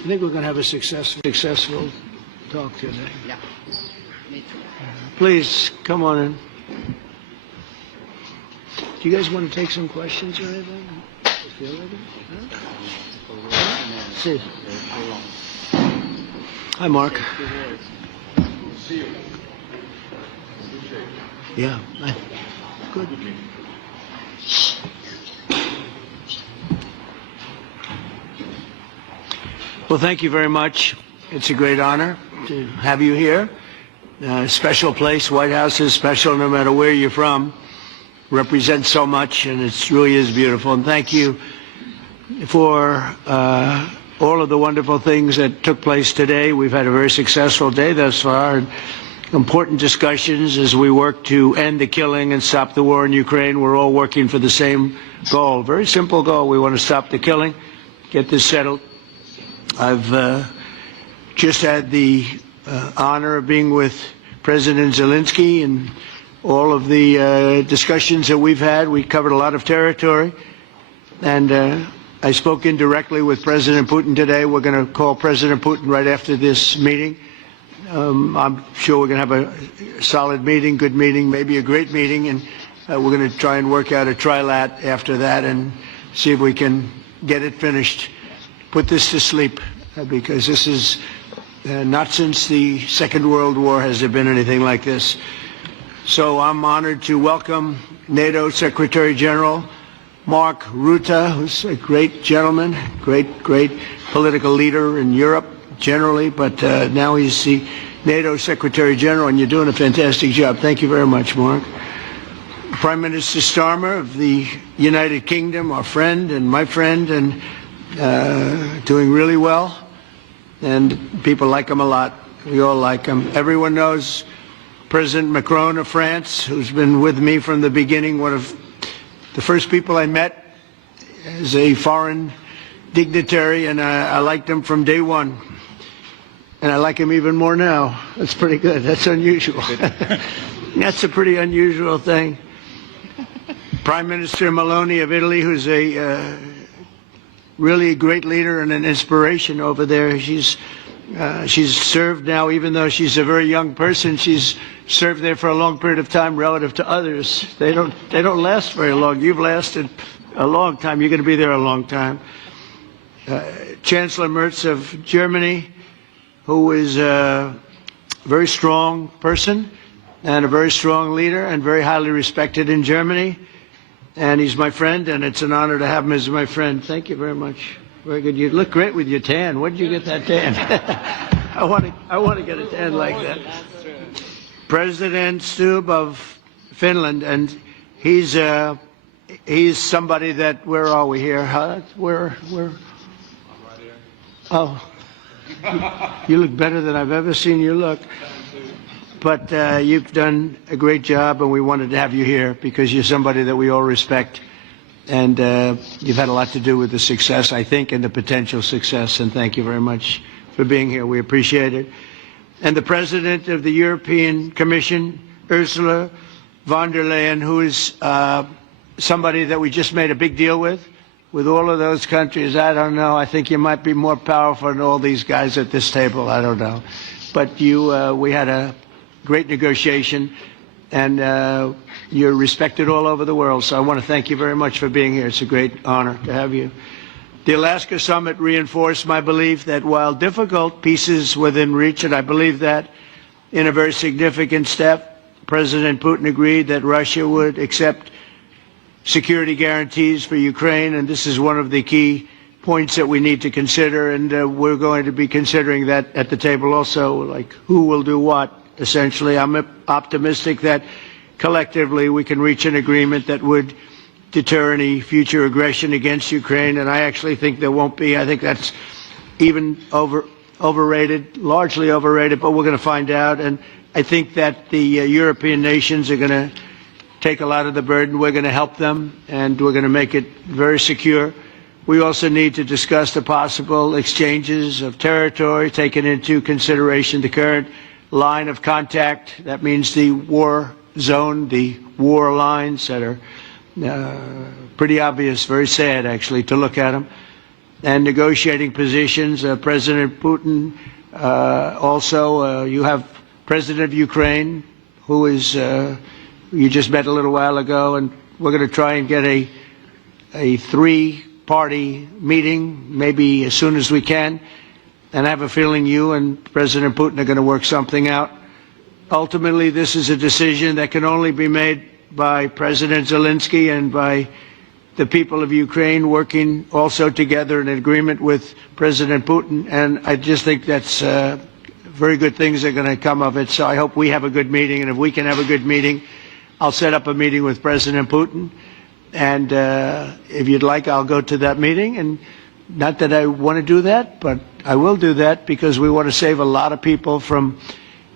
I think we're going to have a successful talk today. Yeah, me too. Please, come on in. Do you guys want to take some questions or anything? Feel like it? Huh? See. Hi, Mark. Yeah. Good. Well, thank you very much. It's a great honor to have you here. Special place. White House is special no matter where you're from. Represents so much, and it really is beautiful. And thank you for all of the wonderful things that took place today. We've had a very successful day thus far, and important discussions as we work to end the killing and stop the war in Ukraine. We're all working for the same goal, very simple goal. We want to stop the killing, get this settled. I've just had the honor of being with President Zelensky and all of the discussions that we've had. We covered a lot of territory, and I spoke indirectly with President Putin today. We're going to call President Putin right after this meeting. I'm sure we're going to have a solid meeting, good meeting, maybe a great meeting, and we're going to try and work out a trilat after that and see if we can get it finished, put this to sleep, because this is not since the Second World War has there been anything like this. So I'm honored to welcome NATO Secretary General Mark Rutte, who's a great gentleman, great political leader in Europe generally, but now he's the NATO Secretary General, and you're doing a fantastic job. Thank you very much, Mark. Prime Minister Starmer of the United Kingdom, our friend and my friend, and doing really well, and people like him a lot. We all like him. Everyone knows President Macron of France, who's been with me from the beginning, one of the first people I met as a foreign dignitary, and I liked him from day one. And I like him even more now. That's pretty good. That's unusual. That's a pretty unusual thing. Prime Minister Meloni of Italy, who's a really a great leader and an inspiration over there. She's served now, even though she's a very young person, she's served there for a long period of time relative to others. They don't last very long. You've lasted a long time. You're going to be there a long time. Chancellor Merz of Germany, who is a very strong person and a very strong leader and very highly respected in Germany. And he's my friend, and it's an honor to have him as my friend. Thank you very much. Very good. You look great with your tan. Where did you get that tan? I want to get a tan like that. President Stubb of Finland, and he's somebody that, where are we here? Where? Oh, you look better than I've ever seen you look. But you've done a great job, and we wanted to have you here because you're somebody that we all respect. And you've had a lot to do with the success, I think, and the potential success. And thank you very much for being here. We appreciate it. And the President of the European Commission, Ursula von der Leyen, who is somebody that we just made a big deal with all of those countries. I don't know. I think you might be more powerful than all these guys at this table. I don't know. But we had a great negotiation, and you're respected all over the world. So I want to thank you very much for being here. It's a great honor to have you. The Alaska Summit reinforced my belief that while difficult, peace is within reach, and I believe that in a very significant step, President Putin agreed that Russia would accept security guarantees for Ukraine, and this is one of the key points that we need to consider, and we're going to be considering that at the table also, like who will do what, essentially. I'm optimistic that collectively we can reach an agreement that would deter any future aggression against Ukraine, and I actually think there won't be. I think that's even overrated, largely overrated, but we're going to find out. And I think that the European nations are going to take a lot of the burden. We're going to help them, and we're going to make it very secure. We also need to discuss the possible exchanges of territory, taking into consideration the current line of contact. That means the war zone, the war lines that are pretty obvious, very sad actually to look at them. and negotiating positions. President Putin, also, you have President of Ukraine, who is, you just met a little while ago, and we're going to try and get a three-party meeting, maybe as soon as we can. And I have a feeling you and President Putin are going to work something out. Ultimately, this is a decision that can only be made by President Zelensky and by the people of Ukraine working also together in agreement with President Putin. And I just think that's very good things are going to come of it. So I hope we have a good meeting. And if we can have a good meeting, I'll set up a meeting with President Putin. And if you'd like, I'll go to that meeting. And not that I want to do that, but I will do that because we want to save a lot of people from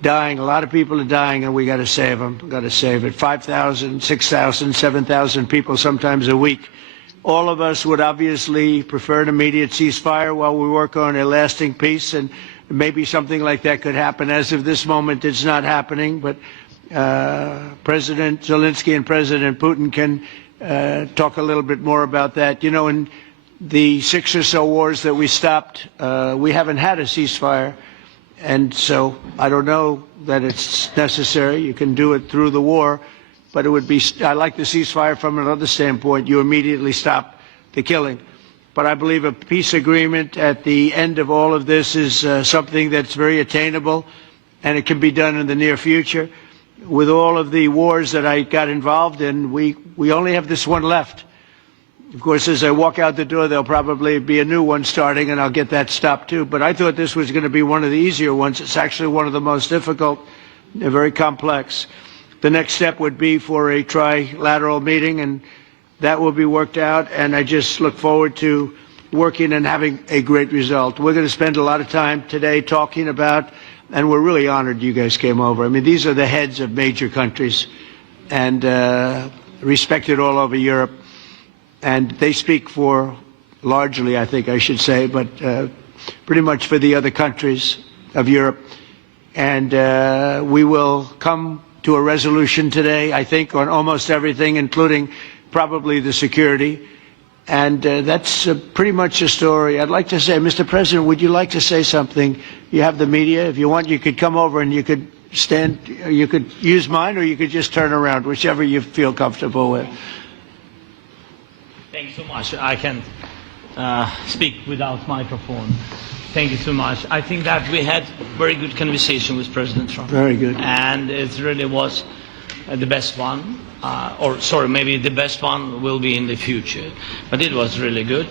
dying. A lot of people are dying, and we got to save them. Got to save it. 5,000, 6,000, 7,000 people sometimes a week. All of us would obviously prefer an immediate ceasefire while we work on a lasting peace, and maybe something like that could happen. As of this moment, it's not happening, but President Zelensky and President Putin can talk a little bit more about that. You know, in the 6 or so wars that we stopped, we haven't had a ceasefire. And so I don't know that it's necessary. You can do it through the war, but it would be, I like the ceasefire from another standpoint. You immediately stop the killing. But I believe a peace agreement at the end of all of this is something that's very attainable, and it can be done in the near future. With all of the wars that I got involved in, we only have this one left. Of course, as I walk out the door, there'll probably be a new one starting, and I'll get that stopped too. But I thought this was going to be one of the easier ones. It's actually one of the most difficult, very complex. The next step would be for a trilateral meeting, and that will be worked out. And I just look forward to working and having a great result. We're going to spend a lot of time today talking about, and we're really honored you guys came over. I mean, these are the heads of major countries, and respected all over Europe. And they speak for, largely, I think I should say, but pretty much for the other countries of Europe. And we will come to a resolution today, I think, on almost everything, including probably the security. And that's pretty much the story. I'd like to say, Mr. President, would you like to say something? You have the media. If you want, you could come over and you could stand, you could use mine, or you could just turn around, whichever you feel comfortable with. Thank you so much. I can speak without microphone. Thank you so much. I think that we had very good conversation with President Trump. Very good. And it really was the best one. Or sorry, maybe the best one will be in the future. But it was really good.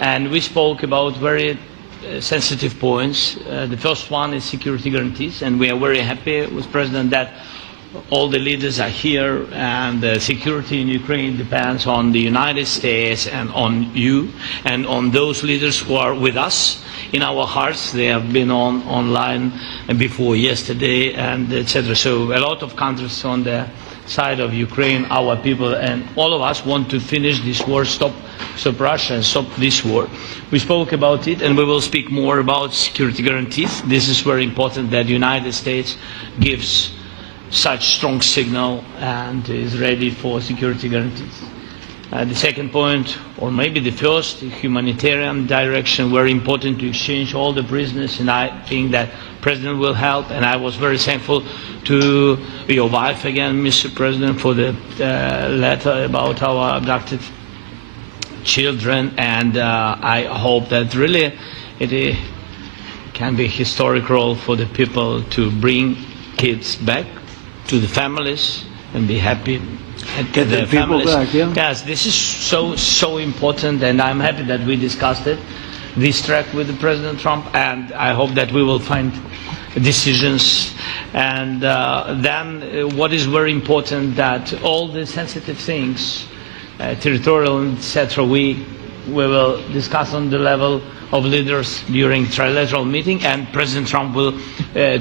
And we spoke about very sensitive points. The first one is security guarantees. And we are very happy with President that all the leaders are here, and the security in Ukraine depends on the United States and on you and on those leaders who are with us in our hearts. They have been online before yesterday, and etc. So a lot of countries on the side of Ukraine, our people, and all of us want to finish this war, stop Russia and stop this war. We spoke about it, and we will speak more about security guarantees. This is very important that the United States gives such strong signal and is ready for security guarantees. The second point, or maybe the first, the humanitarian direction, very important to exchange all the prisoners, and I think that President will help. And I was very thankful to your wife again, Mr. President, for the letter about our abducted children, and I hope that really it can be a historic role for the people to bring kids back to the families and be happy at Get the people back, yeah. Yes, this is so important, and I'm happy that we discussed it, this track with the President Trump, and I hope that we will find decisions. And then what is very important, that all the sensitive things, territorial, etc., we will discuss on the level of leaders during trilateral meeting, and President Trump will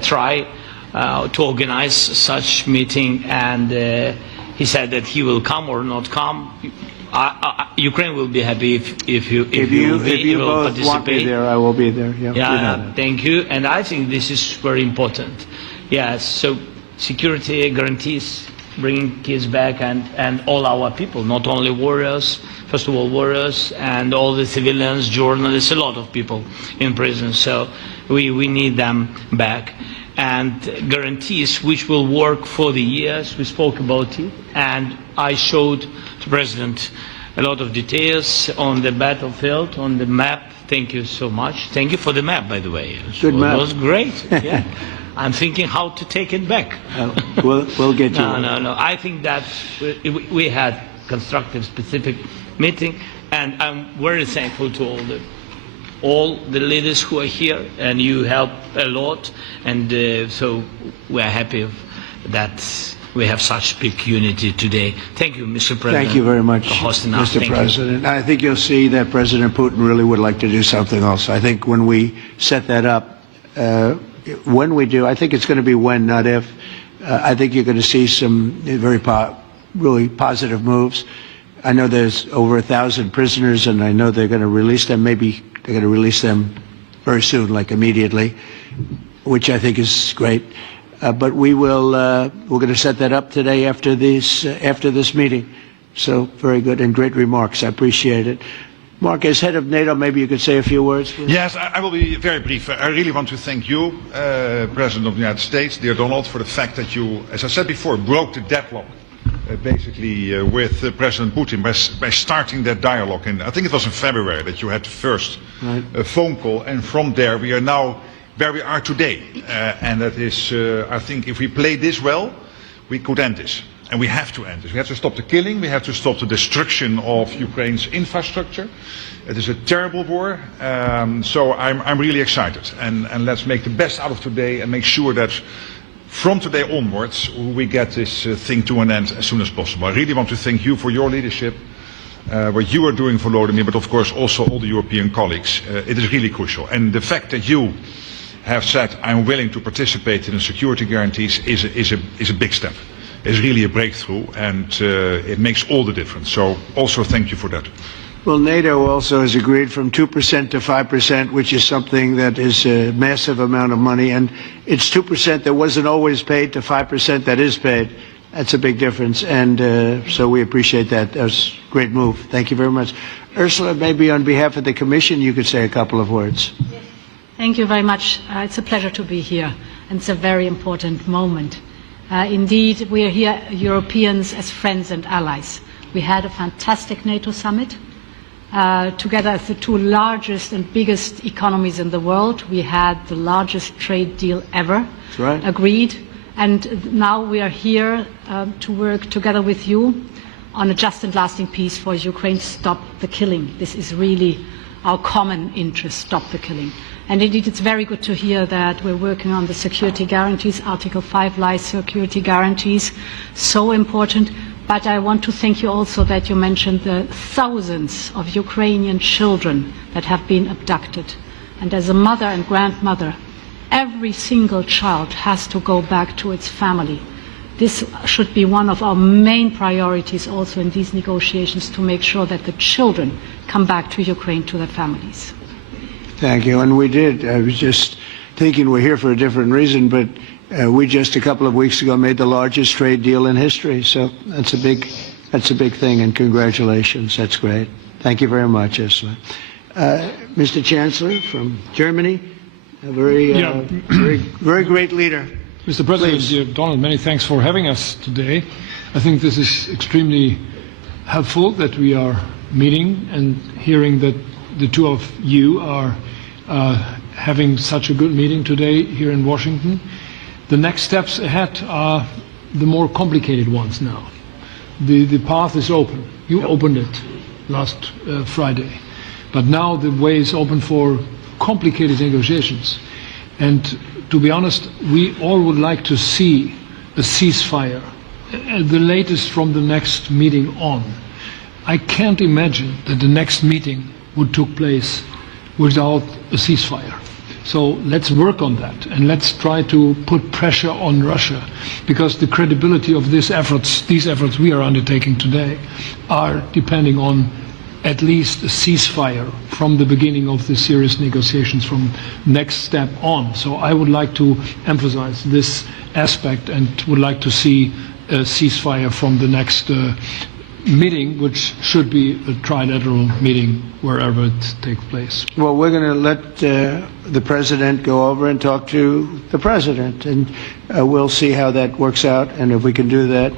try to organize such meeting, and he said that he will come or not come. Ukraine will be happy if you both participate. Want me there, I will be there. Yeah, yeah, thank you. And I think this is very important. Yes, so security guarantees bringing kids back and all our people, not only warriors, first of all warriors, and all the civilians, journalists, a lot of people in prison. So we need them back. And guarantees which will work for the years. We spoke about it, and I showed to President a lot of details on the battlefield, on the map. Thank you so much. Thank you for the map, by the way. Good map. It was great. Yeah. I'm thinking how to take it back. We'll get you. No. I think that we had constructive, specific meeting, and I'm very thankful to all the leaders who are here, and you help a lot, and so we are happy that we have such big unity today. Thank you, Mr. President. Thank you very much, for hosting us. Mr. President. I think you'll see that President Putin really would like to do something else. I think when we set that up, when we do, I think it's going to be when, not if. I think you're going to see some really positive moves. I know there's over 1,000 prisoners, and I know they're going to release them. Maybe they're going to release them very soon, like immediately, which I think is great. But we're going to set that up today after this meeting. So very good and great remarks. I appreciate it. Mark, as head of NATO, maybe you could say a few words, please. Yes, I will be very brief. I really want to thank you, President of the United States, dear Donald, for the fact that you, as I said before, broke the deadlock basically with President Putin by starting that dialogue. And I think it was in February that you had the first phone call, and from there we are now where we are today. And that is, I think, if we play this well, we could end this. And we have to end this. We have to stop the killing. We have to stop the destruction of Ukraine's infrastructure. It is a terrible war. So I'm really excited. And let's make the best out of today and make sure that from today onwards we get this thing to an end as soon as possible. I really want to thank you for your leadership, what you are doing for Volodymyr, but of course also all the European colleagues. It is really crucial. And the fact that you have said, I'm willing to participate in the security guarantees is a big step. It's really a breakthrough, and it makes all the difference. So also thank you for that. Well, NATO also has agreed from 2% to 5%, which is something that is a massive amount of money. And it's 2% that wasn't always paid to 5% that is paid. That's a big difference. And so we appreciate that. That was a great move. Thank you very much. Ursula, maybe on behalf of the Commission, you could say a couple of words. Thank you very much. It's a pleasure to be here, and it's a very important moment. Indeed, we are here, Europeans, as friends and allies. We had a fantastic NATO summit, together as the two largest and biggest economies in the world. We had the largest trade deal ever agreed, and now we are here to work together with you on a just and lasting peace for Ukraine. Stop the killing. This is really our common interest, stop the killing. And indeed, it's very good to hear that we're working on the security guarantees, Article 5 lies security guarantees, so important. But I want to thank you also that you mentioned the thousands of Ukrainian children that have been abducted. And as a mother and grandmother, every single child has to go back to its family. This should be one of our main priorities also in these negotiations, to make sure that the children come back to Ukraine, to their families. Thank you. And we did. I was just thinking we're here for a different reason, but we just a couple of weeks ago made the largest trade deal in history. So that's a big thing, and congratulations. That's great. Thank you very much, Ursula. Mr. Chancellor from Germany, a very great leader. Mr. President, Please. dear Donald, many thanks for having us today. I think this is extremely helpful that we are meeting and hearing that the two of you are having such a good meeting today here in Washington. The next steps ahead are the more complicated ones now. The path is open. You opened it last Friday. But now the way is open for complicated negotiations. And to be honest, we all would like to see a ceasefire, the latest from the next meeting on. I can't imagine that the next meeting would take place without a ceasefire. So let's work on that, and let's try to put pressure on Russia, because the credibility of these efforts we are undertaking today, are depending on at least a ceasefire from the beginning of the serious negotiations from next step on. So I would like to emphasize this aspect and would like to see a ceasefire from the next meeting, which should be a trilateral meeting wherever it takes place. Well, we're going to let the president go over and talk to the president, and we'll see how that works out, and if we can do that.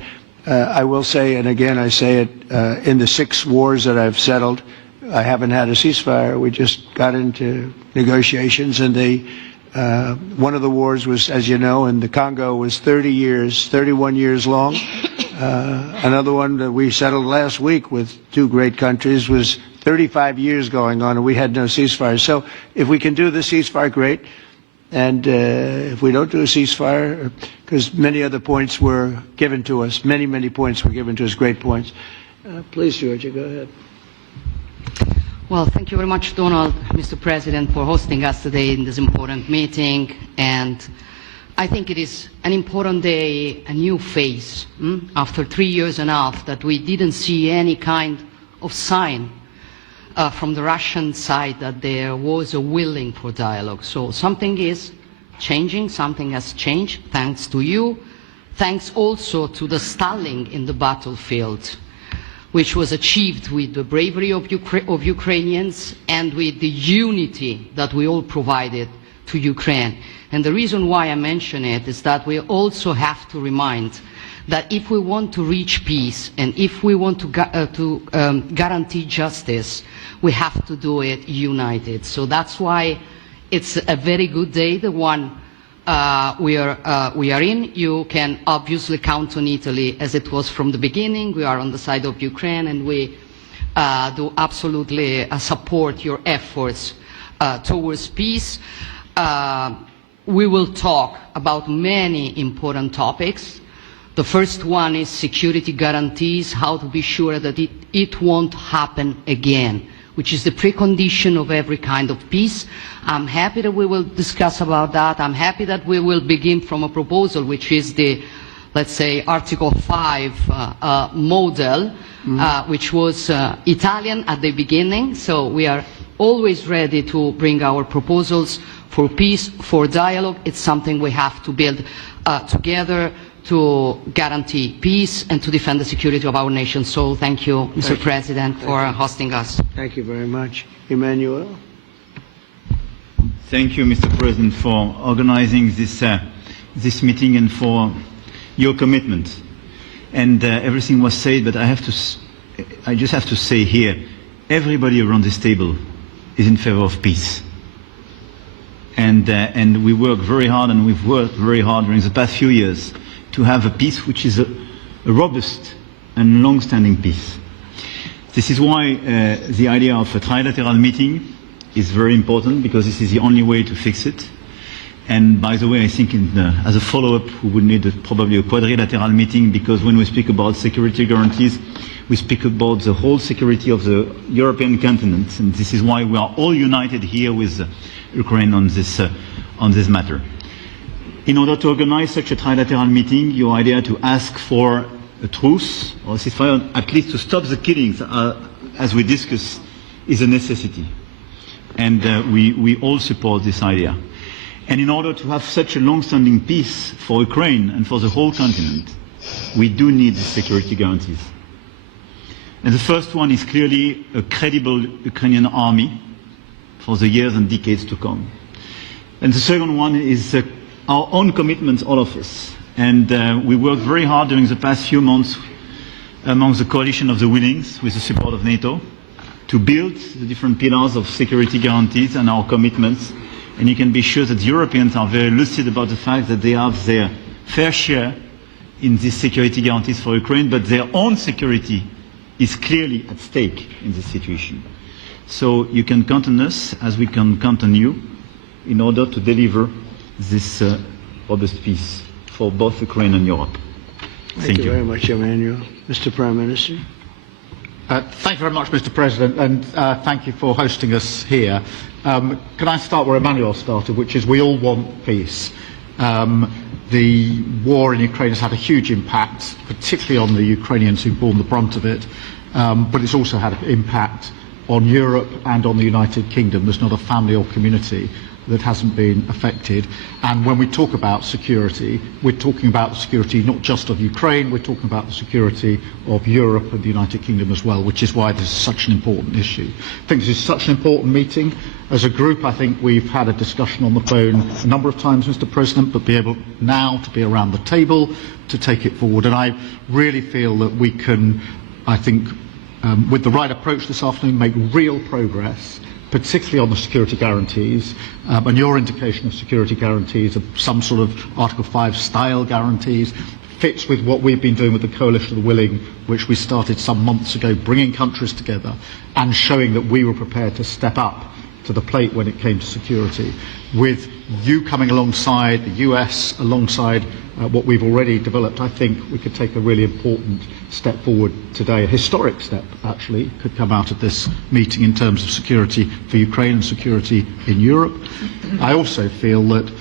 I will say, and again I say it, in the 6 wars that I've settled, I haven't had a ceasefire. We just got into negotiations, and one of the wars was, as you know, in the Congo was 31 years long. Another one that we settled last week with 2 great countries was 35 years going on, and we had no ceasefire. So if we can do the ceasefire, great. And if we don't do a ceasefire, because many other points were given to us, many points were given to us, great points. Please, Georgia, go ahead. Well, thank you very much, Donald, Mr. President, for hosting us today in this important meeting. And I think it is an important day, a new phase, after 3 years and a half that we didn't see any kind of sign from the Russian side that there was a willing for dialogue. So something is changing, something has changed, thanks to you, thanks also to the stalling in the battlefield, which was achieved with the bravery of Ukrainians and with the unity that we all provided to Ukraine. And the reason why I mention it is that we also have to remind that if we want to reach peace and if we want to guarantee justice, we have to do it united. So that's why it's a very good day, the one we are in. You can obviously count on Italy as it was from the beginning. We are on the side of Ukraine, and we do absolutely support your efforts towards peace. We will talk about many important topics. The first one is security guarantees, how to be sure that it won't happen again, which is the precondition of every kind of peace. I'm happy that we will discuss about that. I'm happy that we will begin from a proposal, which is the, let's say, Article 5 model, which was Italian at the beginning. So we are always ready to bring our proposals for peace, for dialogue. It's something we have to build together to guarantee peace and to defend the security of our nation. So thank you, Mr. President, for hosting us. Thank you very much. Emmanuel? Thank you, Mr. President, for organizing this meeting and for your commitment. And everything was said, but I just have to say here, everybody around this table is in favor of peace. And we work very hard, and we've worked very hard during the past few years to have a peace which is a robust and long-standing peace. This is why the idea of a trilateral meeting is very important, because this is the only way to fix it. And by the way, I think as a follow-up, we would need probably a quadrilateral meeting, because when we speak about security guarantees, we speak about the whole security of the European continent. And this is why we are all united here with Ukraine on this matter. In order to organize such a trilateral meeting, your idea to ask for a truce or a ceasefire, at least to stop the killings, as we discussed, is a necessity. And we all support this idea. And in order to have such a long-standing peace for Ukraine and for the whole continent, we do need the security guarantees. And the first one is clearly a credible Ukrainian army for the years and decades to come. And the second one is our own commitments, all of us. And we worked very hard during the past few months among the coalition of the willings, with the support of NATO, to build the different pillars of security guarantees and our commitments. And you can be sure that the Europeans are very lucid about the fact that they have their fair share in these security guarantees for Ukraine, but their own security is clearly at stake in this situation. So you can count on us, as we can count on you, in order to deliver this robust peace for both Ukraine and Europe. Thank you very much, Emmanuel. Mr. Prime Minister? Thank you very much, Mr. President, and thank you for hosting us here. Can I start where Emmanuel started, which is we all want peace. The war in Ukraine has had a huge impact, particularly on the Ukrainians who've borne the brunt of it, but it's also had an impact on Europe and on the United Kingdom. There's not a family or community that hasn't been affected. And when we talk about security, we're talking about the security not just of Ukraine, we're talking about the security of Europe and the United Kingdom as well, which is why this is such an important issue. I think this is such an important meeting. As a group, I think we've had a discussion on the phone a number of times, Mr. President, but be able now to be around the table to take it forward. And I really feel that we can, I think, with the right approach this afternoon, make real progress, particularly on the security guarantees, and your indication of security guarantees, of some sort of Article 5 style guarantees, fits with what we've been doing with the Coalition of the Willing, which we started some months ago, bringing countries together and showing that we were prepared to step up to the plate when it came to security. With you coming alongside, the US alongside what we've already developed, I think we could take a really important step forward today. A historic step, actually, could come out of this meeting in terms of security for Ukraine and security in Europe. I also feel that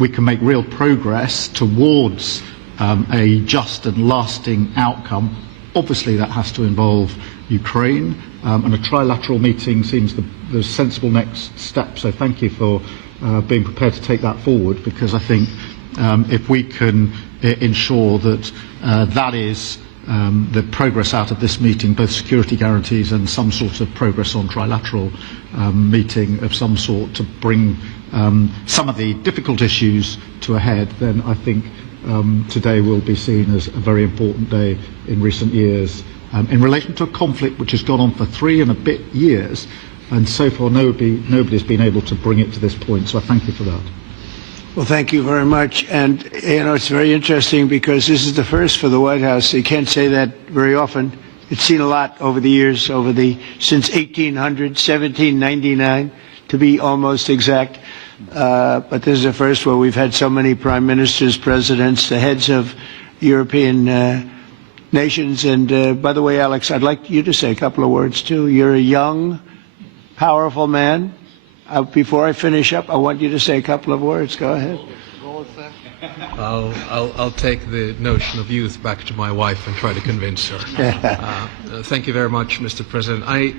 we can make real progress towards a just and lasting outcome. Obviously, that has to involve Ukraine, and a trilateral meeting seems the sensible next step. So thank you for being prepared to take that forward, because I think if we can ensure that that is the progress out of this meeting, both security guarantees and some sort of progress on trilateral meeting of some sort to bring some of the difficult issues to a head, then I think today will be seen as a very important day in recent years in relation to a conflict which has gone on for 3 and a bit years, and so far nobody's been able to bring it to this point. So I thank you for that. Well, thank you very much. And, you know, it's very interesting because this is the first for the White House. You can't say that very often. It's seen a lot over the years, since 1800, 1799, to be almost exact. But this is the first where we've had so many prime ministers, presidents, the heads of European nations. And by the way, Alex, I'd like you to say a couple of words too. You're a young, powerful man. Before I finish up, I want you to say a couple of words. Go ahead. I'll take the notion of youth back to my wife and try to convince her. Thank you very much, Mr. President. I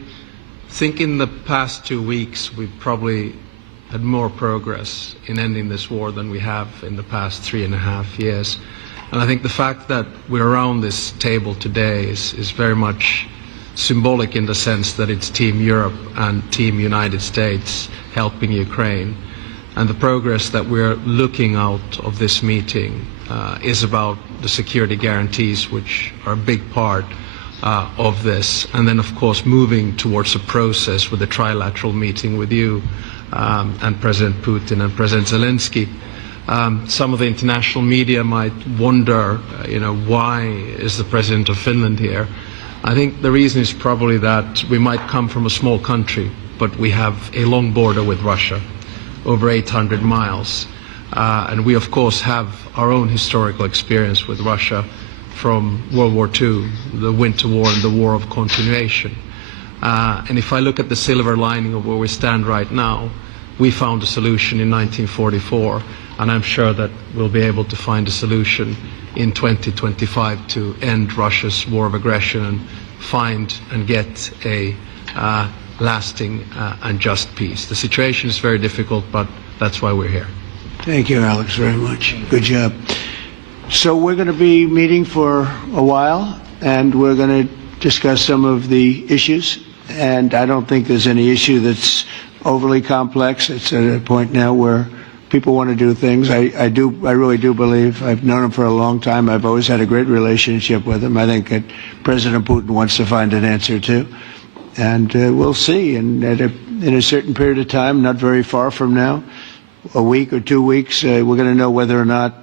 think in the past 2 weeks we've probably had more progress in ending this war than we have in the past 3.5 years. And I think the fact that we're around this table today is very much symbolic in the sense that it's Team Europe and Team United States helping Ukraine. And the progress that we're looking out of this meeting is about the security guarantees, which are a big part of this. And then, of course, moving towards a process with a trilateral meeting with you and President Putin and President Zelensky. Some of the international media might wonder, why is the President of Finland here? I think the reason is probably that we might come from a small country, but we have a long border with Russia, over 800 miles. And we, of course, have our own historical experience with Russia from World War II, the Winter War and the War of Continuation. And if I look at the silver lining of where we stand right now, we found a solution in 1944, and I'm sure that we'll be able to find a solution in 2025 to end Russia's war of aggression and find and get a lasting and just peace. The situation is very difficult, but that's why we're here. Thank you, Alex, very much. Good job. So we're going to be meeting for a while, and we're going to discuss some of the issues. And I don't think there's any issue that's overly complex. It's at a point now where people want to do things. I really do believe, I've known him for a long time. I've always had a great relationship with him. I think that President Putin wants to find an answer too. And we'll see. And in a certain period of time, not very far from now, a week or 2 weeks, we're going to know whether or not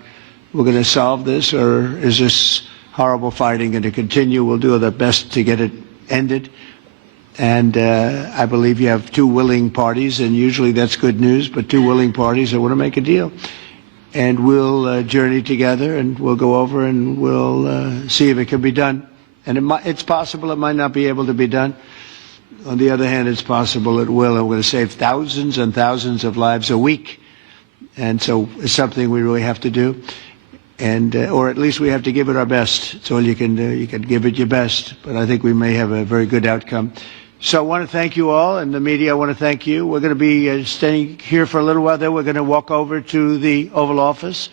we're going to solve this, or is this horrible fighting going to continue. We'll do our best to get it ended. And I believe you have two willing parties, and usually that's good news, but two willing parties that want to make a deal. And we'll journey together, and we'll go over, and we'll see if it can be done. And it's possible it might not be able to be done. On the other hand, it's possible it will, and we're going to save thousands and thousands of lives a week. And so it's something we really have to do. And or at least we have to give it our best. It's all you can do. You can give it your best. But I think we may have a very good outcome. So I want to thank you all, and the media, I want to thank you. We're going to be staying here for a little while. Then we're going to walk over to the Oval Office,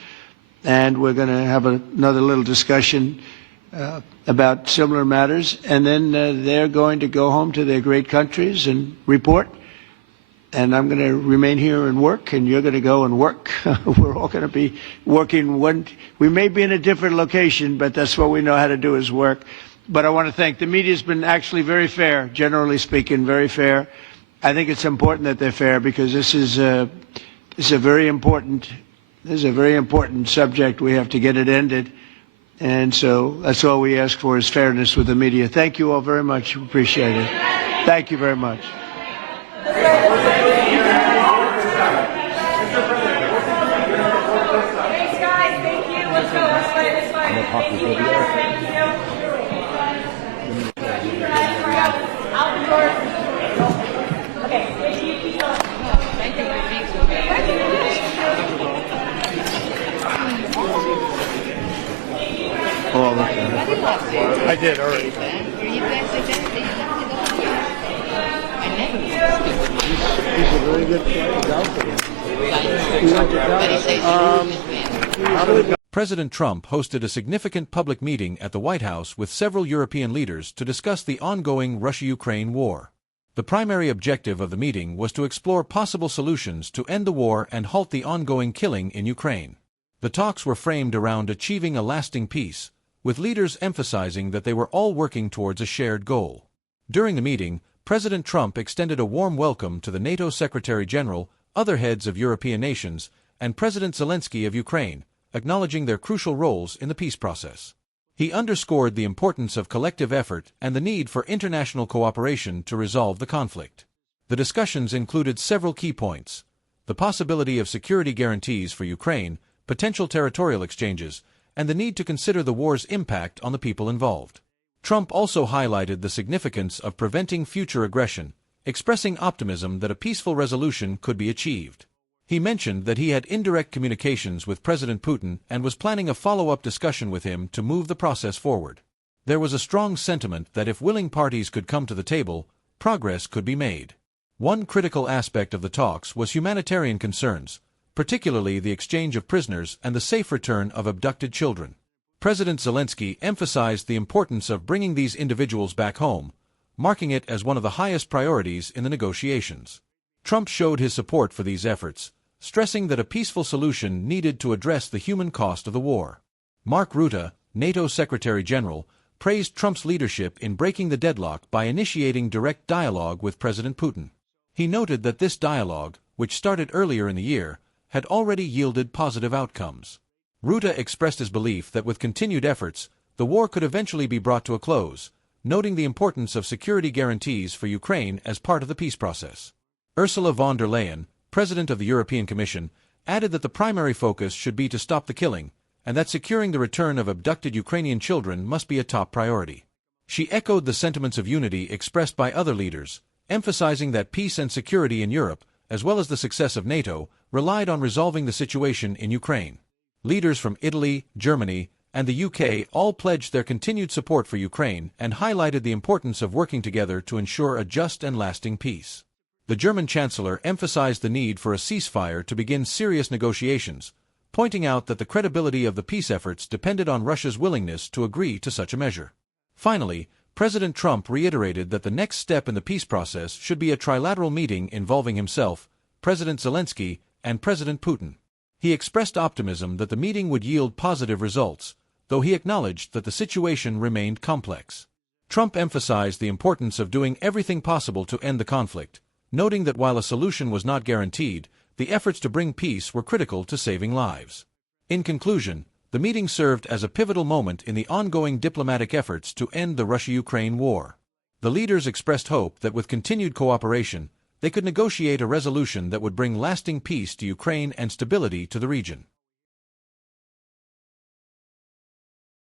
and we're going to have another little discussion about similar matters. And then they're going to go home to their great countries and report. And I'm going to remain here and work, and you're going to go and work. We're all going to be working. We may be in a different location, but that's what we know how to do is work. But I want to thank the media. Has been actually very fair, generally speaking, very fair. I think it's important that they're fair because this is a very important subject. We have to get it ended, and so that's all we ask for is fairness with the media. Thank you all very much. Appreciate it. Thank you very much. Thanks, guys. Thank you. Let's go. Let's fight. Out the door. Okay. Thank you. Thank you for being so good. I did already. He's a very good player. President Trump hosted a significant public meeting at the White House with several European leaders to discuss the ongoing Russia-Ukraine war. The primary objective of the meeting was to explore possible solutions to end the war and halt the ongoing killing in Ukraine. The talks were framed around achieving a lasting peace, with leaders emphasizing that they were all working towards a shared goal. During the meeting, President Trump extended a warm welcome to the NATO Secretary General, other heads of European nations, and President Zelensky of Ukraine, acknowledging their crucial roles in the peace process. He underscored the importance of collective effort and the need for international cooperation to resolve the conflict. The discussions included several key points: the possibility of security guarantees for Ukraine, potential territorial exchanges, and the need to consider the war's impact on the people involved. Trump also highlighted the significance of preventing future aggression, expressing optimism that a peaceful resolution could be achieved. He mentioned that he had indirect communications with President Putin and was planning a follow-up discussion with him to move the process forward. There was a strong sentiment that if willing parties could come to the table, progress could be made. One critical aspect of the talks was humanitarian concerns, particularly the exchange of prisoners and the safe return of abducted children. President Zelensky emphasized the importance of bringing these individuals back home, marking it as one of the highest priorities in the negotiations. Trump showed his support for these efforts, stressing that a peaceful solution needed to address the human cost of the war. Mark Rutte, NATO Secretary General, praised Trump's leadership in breaking the deadlock by initiating direct dialogue with President Putin. He noted that this dialogue, which started earlier in the year, had already yielded positive outcomes. Rutte expressed his belief that with continued efforts, the war could eventually be brought to a close, noting the importance of security guarantees for Ukraine as part of the peace process. Ursula von der Leyen, President of the European Commission, added that the primary focus should be to stop the killing, and that securing the return of abducted Ukrainian children must be a top priority. She echoed the sentiments of unity expressed by other leaders, emphasizing that peace and security in Europe, as well as the success of NATO, relied on resolving the situation in Ukraine. Leaders from Italy, Germany, and the UK all pledged their continued support for Ukraine and highlighted the importance of working together to ensure a just and lasting peace. The German Chancellor emphasized the need for a ceasefire to begin serious negotiations, pointing out that the credibility of the peace efforts depended on Russia's willingness to agree to such a measure. Finally, President Trump reiterated that the next step in the peace process should be a trilateral meeting involving himself, President Zelensky, and President Putin. He expressed optimism that the meeting would yield positive results, though he acknowledged that the situation remained complex. Trump emphasized the importance of doing everything possible to end the conflict, noting that while a solution was not guaranteed, the efforts to bring peace were critical to saving lives. In conclusion, the meeting served as a pivotal moment in the ongoing diplomatic efforts to end the Russia-Ukraine war. The leaders expressed hope that with continued cooperation, they could negotiate a resolution that would bring lasting peace to Ukraine and stability to the region.